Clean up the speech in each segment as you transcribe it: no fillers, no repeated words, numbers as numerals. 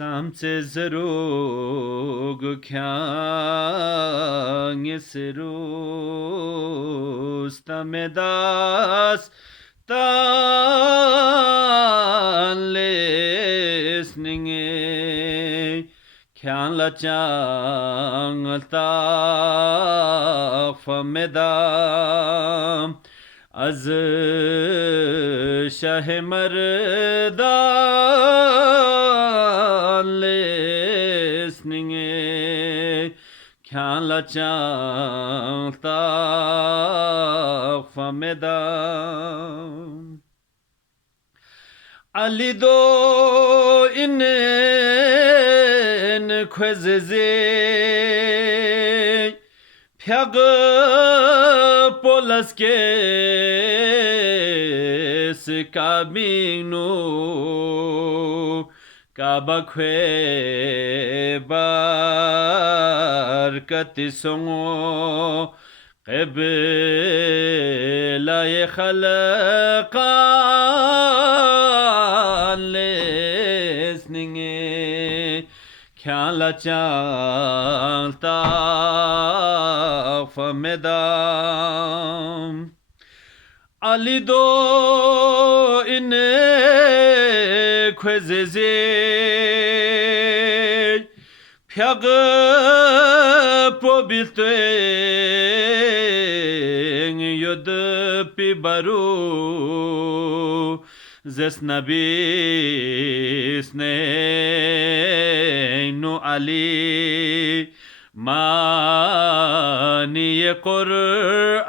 Samse zerug khyang serus tamedas tan listening khyang la chang ta famedam az şah merdan listening kyan la chang ta famedam Ali do inen khwezeze pyag polaske sikabinu kabakhwe barkati songo qebla khalqan listening kyan la chang ta famedam Ali do ine khwezeze pyag probilte yod pibaru zesnabis ne no Ali mani Qur'an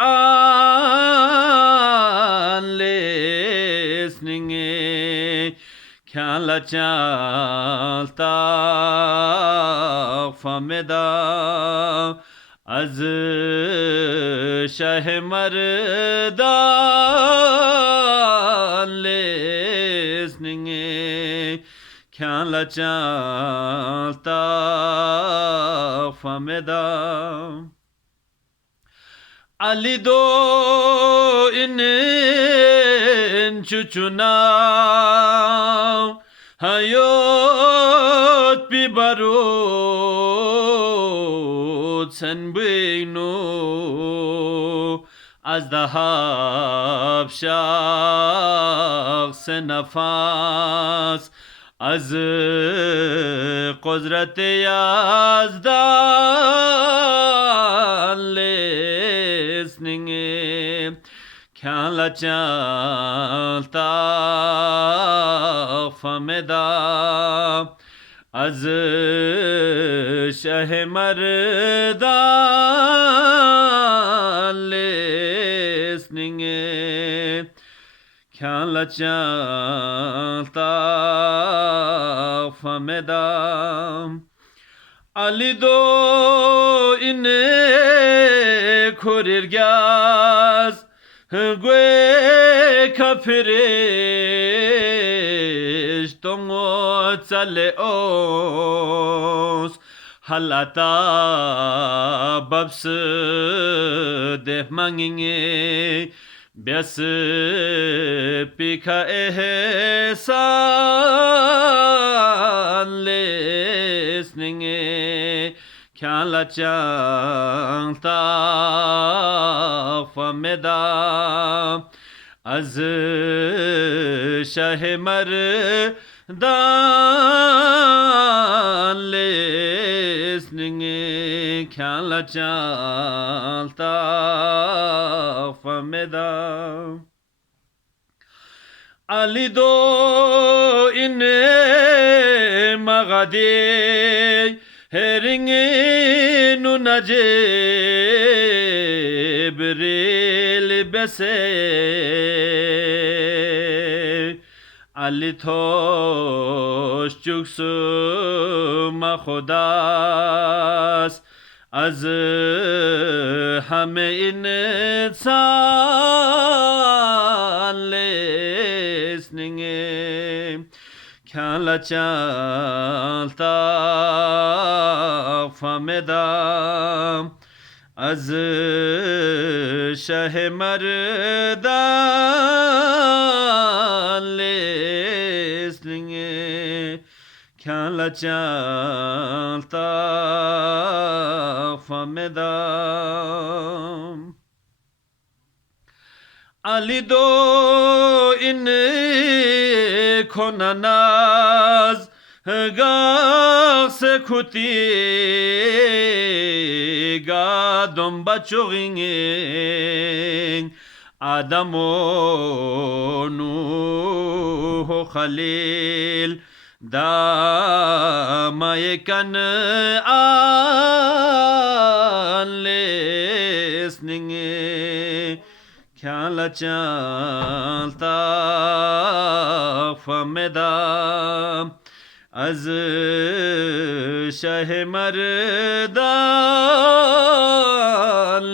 listening kyan la chang ta fameda az şah merdan listening kyan la chang ta fameda Ali do inin chuchuna hayot pibarut sen binu az dahab şah senafas az qudret yazdan listening kyan la chang ta fameda az şah merdan listening kyan la chang ta famedam Ali do ine khurirgaz gwe kafirish tongo tsale os halata babs deh manginge Bias pika ehsan listening kyan la chang ta fameda az şah merdan listening kyan la chang ta fameda Ali do ine magadi heringi nunaje bril bese Ali thosh chuksu ma khodas az hame insan listening kyan la chang ta fameda az şah merdan listening Kyan la chalta famedam Ali do in konanaz Ga sekuti ga domba choging Adamo Nuh Khalil da mayekan an listening Kyan la chalta fameda Az Shah Mardan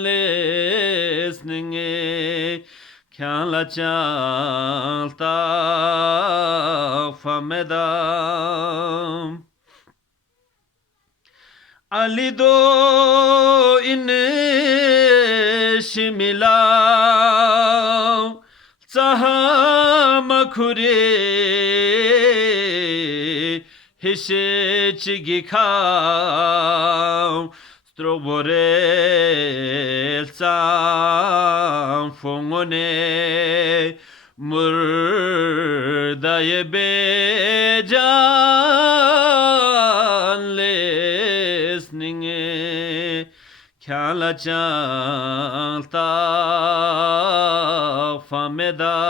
listening Kyan la chalta fameda Ali do in shimila Tsaha makure Hishe chigikau Strobore Tsam fongone Murdaye bejan listening Kyan la chalta famedam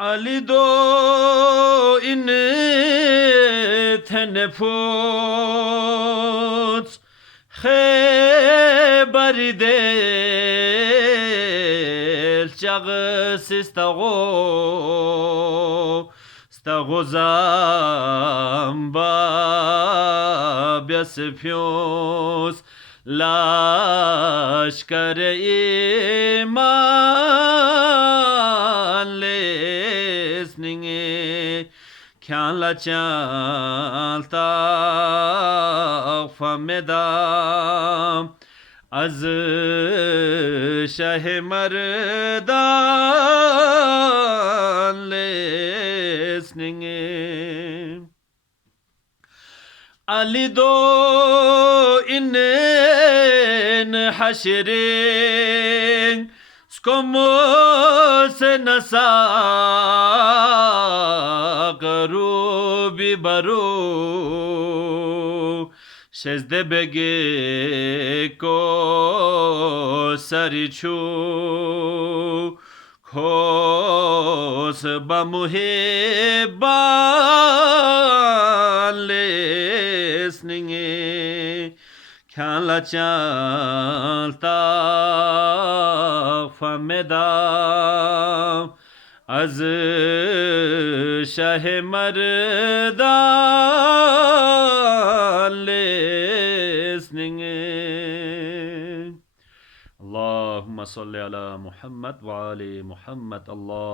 Ali do in tenefut Khebari del Chagis Stago zamba Biasfios Lashkar iman listening Kyan la chalta fameda Az Shah Mardan listening Ali do in hashirin Skomo se nasa Garubi baru Shezde bege ko sarichu Kos bamuhibban listening Kyan la chalta fameda Az Shah Mardan listening Allahumma salli ala Muhammad wa ali Muhammad Allah